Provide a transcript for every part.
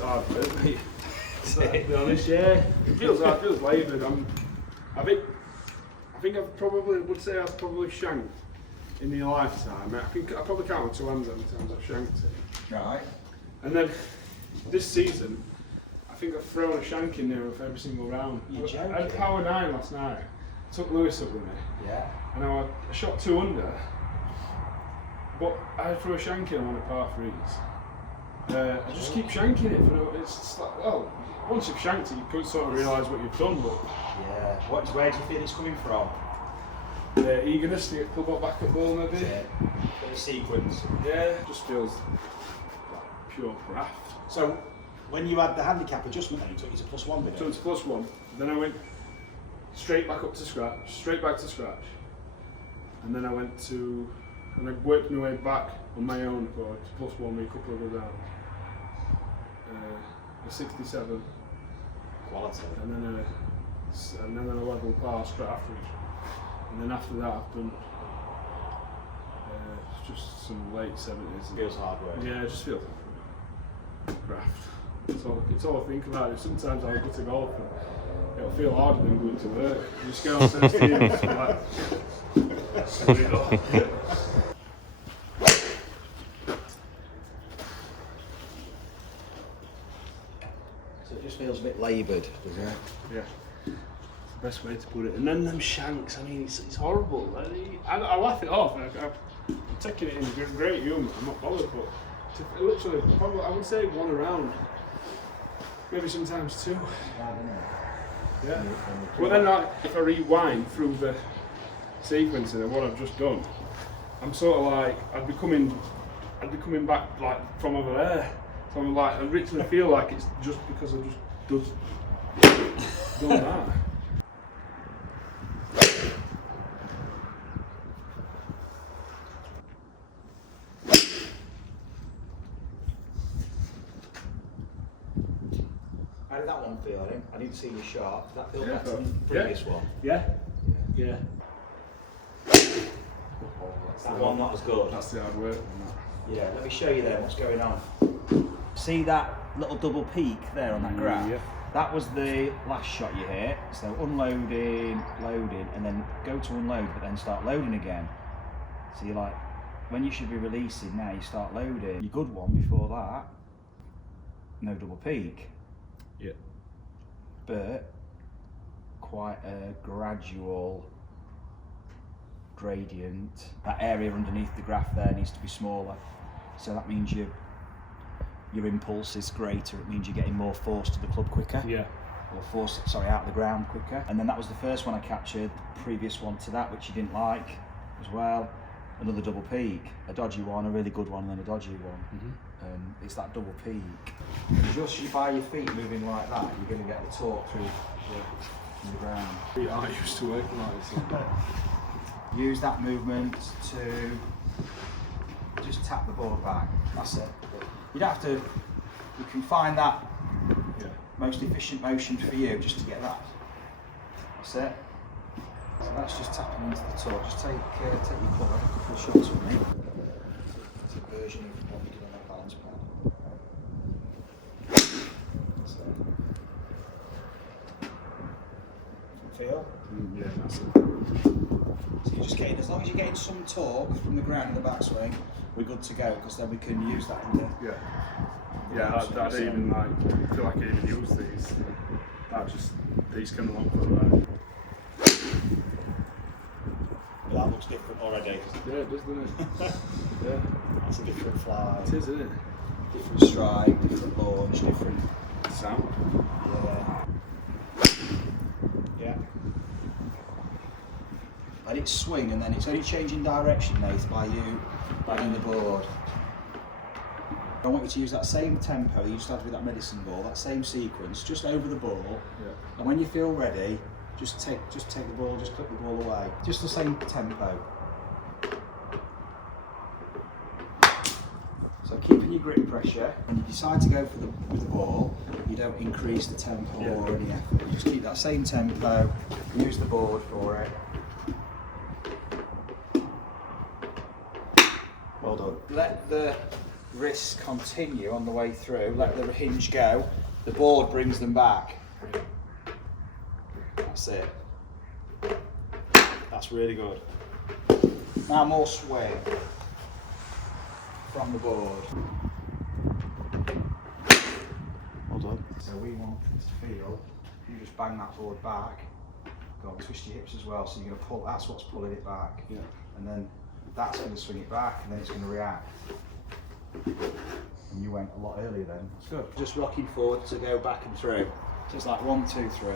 It's hard work, mate. To be honest, yeah. It feels hard, it feels laboured. I think I probably would say I've probably shanked in my lifetime. I think I probably count on two hands how many times I've shanked it. Right. And then this season, I think I've thrown a shank in there of every single round. You're joking? I had power 9 last night. Took Lewis up with me. Yeah. And I shot 2 under. But I threw a shank in on a par 3s. I just keep shanking it. It's like, well, once you've shanked it, you could sort of realise what you've done. But yeah. Where do you feel it's coming from? Eagerness to get club back at ball, maybe. Yeah. The sequence. Yeah. It just feels like pure craft. So, when you had the handicap adjustment, then it took you to +1, didn't it? So it's +1. Then I went straight back up to scratch, straight back to scratch, and then I worked my way back on my own for +1 with a couple of good rounds. A 67. Quality. And then a level par straight after it. And then after that I've done just some late 70s. Feels hard work. Yeah, it just feels like craft. It's all I think about. Sometimes I'll go to golf and it'll feel harder than going to work. You just go downstairs to you and just be like, here we go. So it just feels a bit laboured, doesn't it? Yeah. It's the best way to put it. And then them shanks, I mean, it's horrible. I laugh it off. I'm taking it in great humour. I'm not bothered, but literally, probably, I would say 1 around. Maybe sometimes 2. Yeah. Well then, if I rewind through the sequencing of what I've just done, I'm sort of like, I'd be coming back like from over there. So I'm like, I literally feel like it's just because I've just done that. How did that one feel? I didn't see your shot. Did that feel Yeah, better than the previous one? Yeah. Yeah. That one, that was good. That's the hard work on that. Yeah, let me show you then what's going on. See that little double peak there on that graph? Yeah. That was the last shot you hit. So unloading, loading, and then go to unload, but then start loading again. So you're like, when you should be releasing now, you start loading. Your good one before that, no double peak. Yeah. But quite a gradual gradient. That area underneath the graph there needs to be smaller. So that means your impulse is greater. It means you're getting more force to the club quicker. Yeah. Or force, sorry, out of the ground quicker. And then that was the first one I captured. The previous one to that, which you didn't like as well. Another double peak, a dodgy one, a really good one, and then a dodgy one. Mm-hmm. It's that double peak. Just by your feet moving like that, you're going to get the torque through the ground. Feet aren't used to working like this. Use that movement to just tap the board back. That's it. You don't have to. You can find that most efficient motion for you just to get that. That's it. So that's just tapping into the torque. Just take your club, have a couple of shots with me. It's a version of what we do on that balance pad. So, feel? Yeah, that's it. So you're just getting, as long as you're getting some torque from the ground in the backswing, we're good to go, because then we can use that in the... Yeah. Yeah, I'd even like, feel like I even use these. These come along for that. Well, that looks different already. Yeah, it does, doesn't it? Yeah. That's a different fly. It is, isn't it? Different strike, different launch, different... Sound. Yeah. Yeah. Let it swing, and then it's only changing direction, Nath, by you banging the board. I want you to use that same tempo you used to have with that medicine ball, that same sequence, just over the ball. Yeah. And when you feel ready, just take the ball, just clip the ball away. Just the same tempo. So keeping your grip pressure, when you decide to go with the ball, you don't increase the tempo or any effort. You just keep that same tempo, use the board for it. Well done. Let the wrists continue on the way through, let the hinge go, the board brings them back. That's it. That's really good. Now more sway from the board. Well done. So we want to feel, you just bang that board back, go and twist your hips as well, so you're going to pull, that's what's pulling it back. Yeah. And then that's going to swing it back, and then it's going to react. And you went a lot earlier then. That's good. Just rocking forward to go back and through. So it's like 1, 2, 3.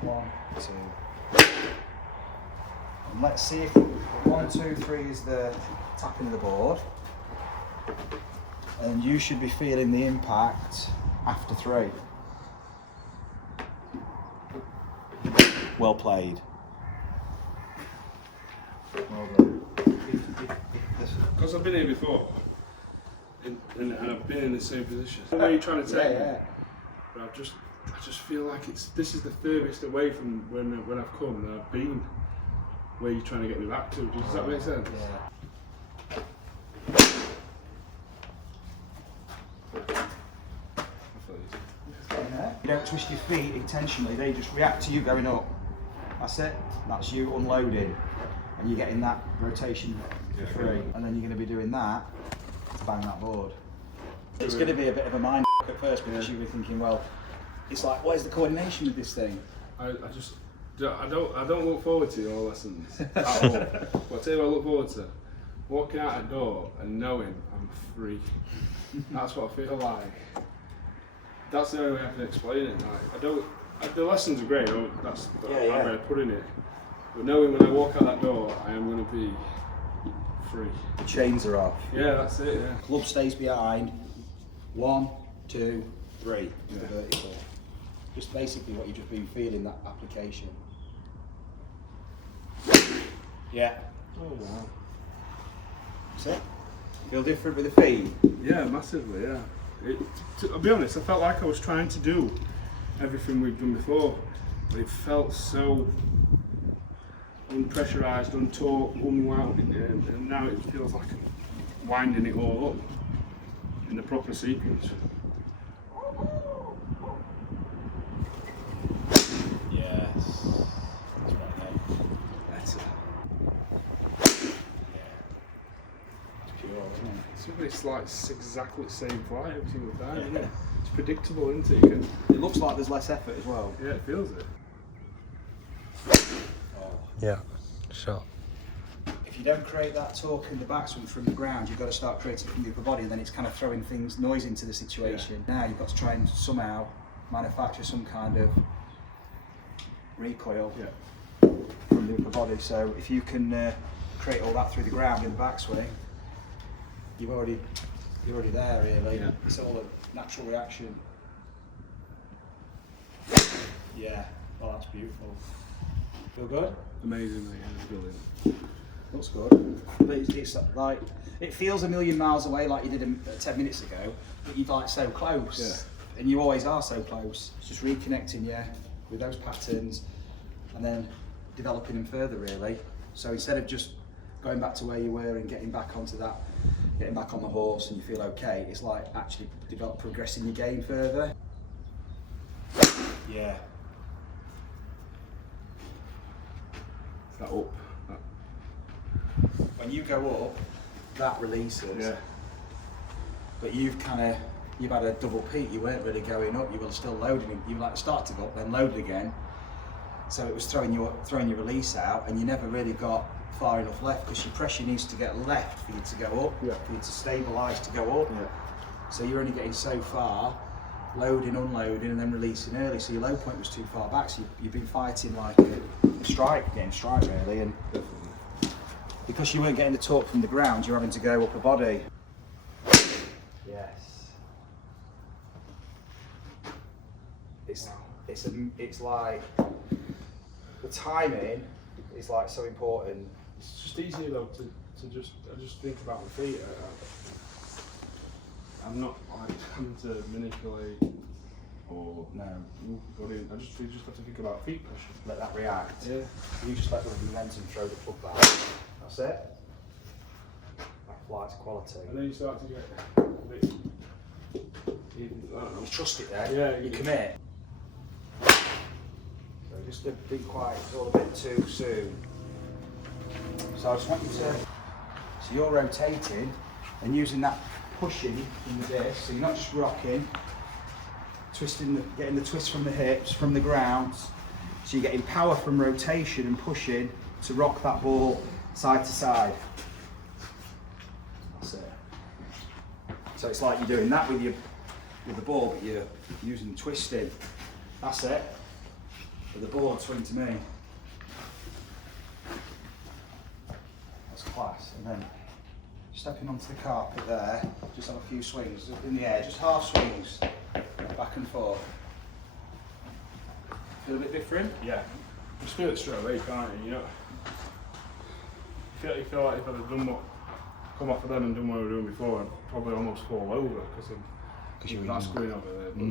1, 2. And let's see if 1, 2, 3 is the tapping of the board. And you should be feeling the impact after 3. Well played. Well done. Because I've been here before, and I've been in the same position. I know you're trying to take me, but I just feel like this is the furthest away from when I've come and I've been where you're trying to get me back to. Does that make sense? Yeah. You don't twist your feet intentionally, they just react to you going up. That's it. That's you unloading, and you're getting that rotation for free. And then you're going to be doing that to bang that board. It's going to be a bit of a mind at first because you were thinking, well, it's like, where's the coordination with this thing? I don't look forward to your lessons at all. But I'll tell you what I look forward to. Walking out a door and knowing I'm free. That's what I feel like. That's the only way I can explain it. Like, the lessons are great. That's the way of putting it. But knowing when I walk out that door, I am going to be free. The chains are off. Yeah, that's it. Yeah. Club stays behind. 1, 2, 3. Yeah. The vertical. Just basically what you've just been feeling, that application. Yeah. Oh wow. That's it. Feel different with the feet? Yeah, massively. Yeah. I'll be honest. I felt like I was trying to do everything we've done before, but it felt so unpressurised, untaught, unwound, and now it feels like I'm winding it all up in the proper sequence. Yes. That's right there. Better. It's pure, isn't it? It's like it's exactly the same flight every single time, isn't Yeah. it? It's predictable, isn't it? You can, It looks like there's less effort as well. yeah, it feels it. Oh. Yeah, shot. If you don't create that torque in the backswing from the ground, you've got to start creating from the upper body, and then it's kind of throwing noise into the situation. Now you've got to try and somehow manufacture some kind of recoil from the upper body. So if you can create all that through the ground in the backswing, you're already there really. Yeah. It's all a natural reaction. Yeah, well that's beautiful. Feel good? Amazing, mate. It's brilliant. Looks good. But it's like, it feels a million miles away like you did 10 minutes ago, but you're like so close. Yeah. And you always are so close. It's just reconnecting you with those patterns and then developing them further really. So instead of just going back to where you were and getting back onto that, getting back on the horse and you feel okay, it's like actually progressing your game further. Yeah. That up. That. When you go up, that releases. Yeah. But you've had a double peak. You weren't really going up. You were still loading. You like started up, then loaded again. So it was throwing your release out, and you never really got far enough left because your pressure needs to get left for you to go up, for you to stabilise to go up. Yeah. So you're only getting so far, loading, unloading, and then releasing early. So your low point was too far back. So you've been fighting like a strike, getting strike really, and because you weren't getting the torque from the ground, you're having to go upper body. Yes. It's like the timing is like so important. It's just easier though to just think about my feet. I'm not like having to manipulate or move the body. You just have to think about feet pressure. Let that react. Yeah. You just let the momentum throw the club back. That's it. flight's quality. And then you start to get a bit, even, I don't know. You trust it then, Yeah, you commit. So just a bit quiet, it's all a bit too soon. So I just want you to, so you're rotating and using that pushing in the disc, so you're not just rocking, twisting, getting the twist from the hips, from the ground, so you're getting power from rotation and pushing to rock that ball side to side. That's it. So it's like you're doing that with the ball, but you're using twisting. That's it. With the ball, swing to me. That's class. And then stepping onto the carpet there, just have a few swings up in the air, just half swings, back and forth. Feel a bit different? Yeah. Just feel it straight away, can't you? You know, you feel like if I'd have done what, come off of them and done what we were doing before, I'd probably almost fall over because that's going over there. But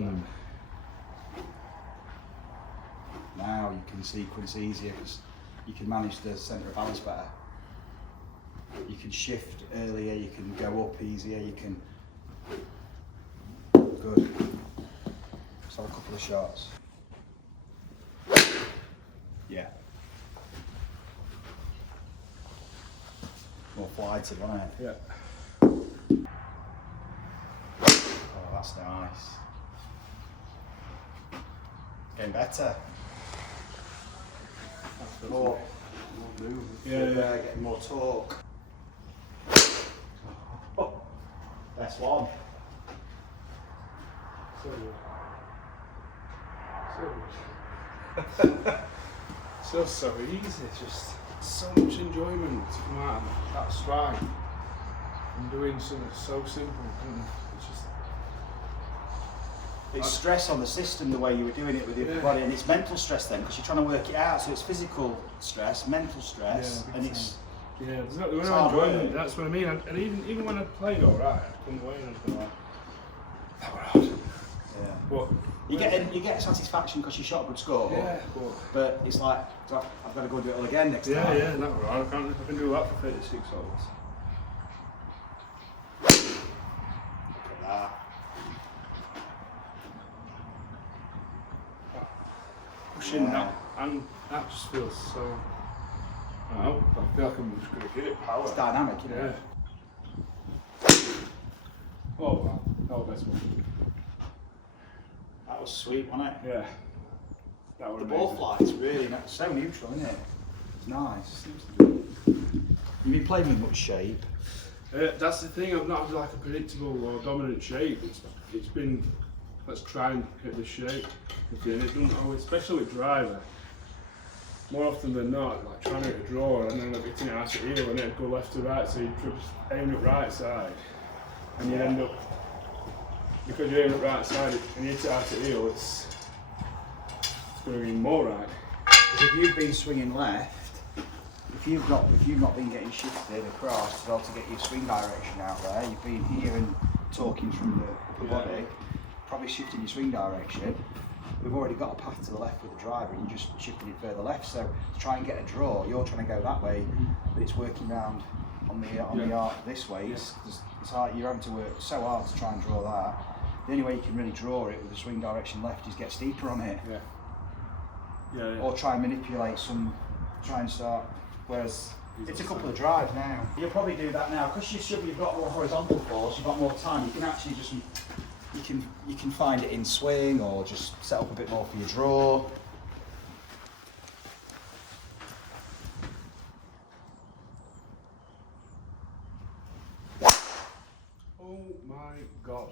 Now you can sequence easier because you can manage the centre of balance better. You can shift earlier, you can go up easier, you can... Good. Let's have a couple of shots. Yeah. More flighted, wasn't it? yeah. Oh, that's nice. Getting better. More movement. Yeah. Getting more torque. Oh, best one. So good. So easy, just so much enjoyment to come out of that strike and doing something so simple. And it's just It's stress on the system the way you were doing it with your body, and it's mental stress then because you're trying to work it out. So it's physical stress, mental stress, and it's there's no hard enjoyment. work. That's what I mean. And even when I played all right, I'd come away and I'd be like, that were hard. Yeah. But You get satisfaction because you shot a good score. yeah, But it's like I've got to go do it all again next time. yeah, that were hard. I can do that for 36 hours. Look at that. Pushing that, and that just feels so. I don't know. I feel like I'm just going to hit it power. It's dynamic, you know. Yeah. Oh wow, that was best one. That was sweet, wasn't it? Yeah. That was The ball flight's really so neutral, isn't it? It's nice. You've been playing with much shape. That's the thing. I've not had like a predictable or dominant shape. It's been let's try and hit the shape. And it doesn't always, especially with driver. More often than not, like trying to hit a draw and then like hitting it out at heel and it'd go left to right, so you just aim at right side, and you end up because you aim at right side and you hit it out at heel, it's going to be more right. Because if you've been swinging left, if you've not been getting shifted across to be able to get your swing direction out there, you've been here and talking from the body, probably shifting your swing direction. We've already got a path to the left with the driver and you're just shifting it further left, so to try and get a draw, you're trying to go that way, but it's working round on the arc this way. It's hard, you're having to work so hard to try and draw that. The only way you can really draw it with the swing direction left is get steeper on it. Yeah. Or try and manipulate try and start, whereas it's a couple of drives now. You'll probably do that now, because you've got more horizontal force, you've got more time, you can actually just, you can find it in swing or just set up a bit more for your draw. Oh my god.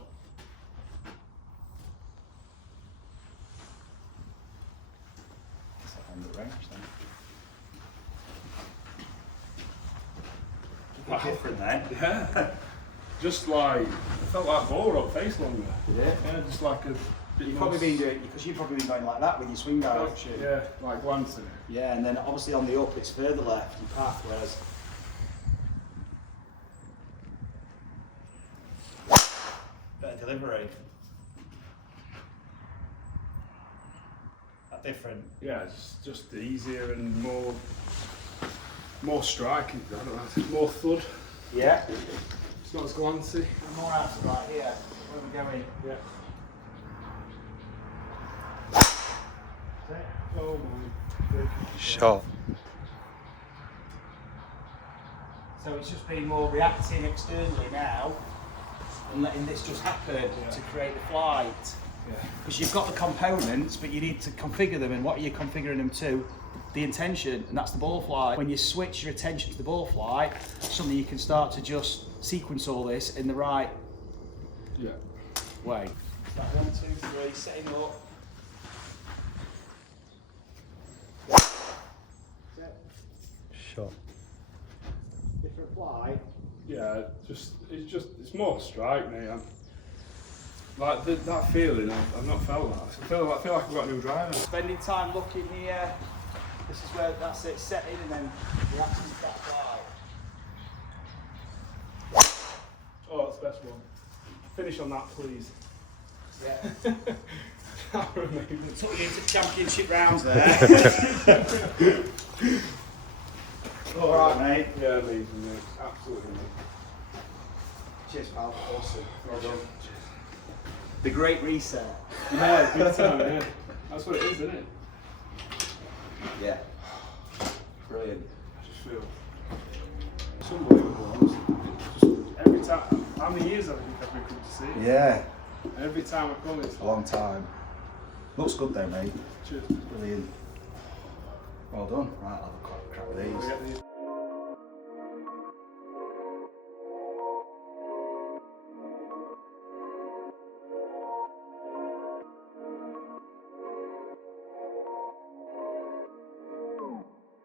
It's like end of range then. Wow. Different then. Yeah. Just like, it felt like ball rock face longer. Yeah. Yeah, just like a bit You've more probably been doing, because you've probably been going like that with your swing direction. Yeah, like glancing. Yeah, and then obviously on the up it's further left, your path, whereas better delivery. That different. Yeah, it's just easier and more striking, I don't know, more thud. Yeah. It's not as glancy. More out to right here. Where we're going. Yeah. Oh my. Shot. So it's just been more reacting externally now and letting this just happen to create the flight. Because you've got the components, but you need to configure them. And what are you configuring them to? The intention, and that's the ball flight. When you switch your attention to the ball flight, suddenly you can start to just sequence all this in the right way. That 1, 2, 3, setting up. Shot. Different flight. Yeah, it's more strike, mate. Like that feeling, I've not felt that. I feel like I've got a new driver. Spending time looking here. This is where that's it, setting and then reacting to that flight. Oh, that's the best one. Finish on that, please. Yeah. That would make me Took me into championship rounds there. All right, mate. Yeah, amazing, mate. Absolutely, mate. Cheers, pal. Awesome. Well done. The Great Reset. Yeah, good time, yeah. That's what it is, isn't it? Yeah. Brilliant. I just feel it's unbelievable, honestly. Just every time, how many years have I've been come to see it? Yeah. Every time I come, it's A long time. Looks good though, mate. cheers. Brilliant. Well done. Right, I'll have a crack with these. We'll get these.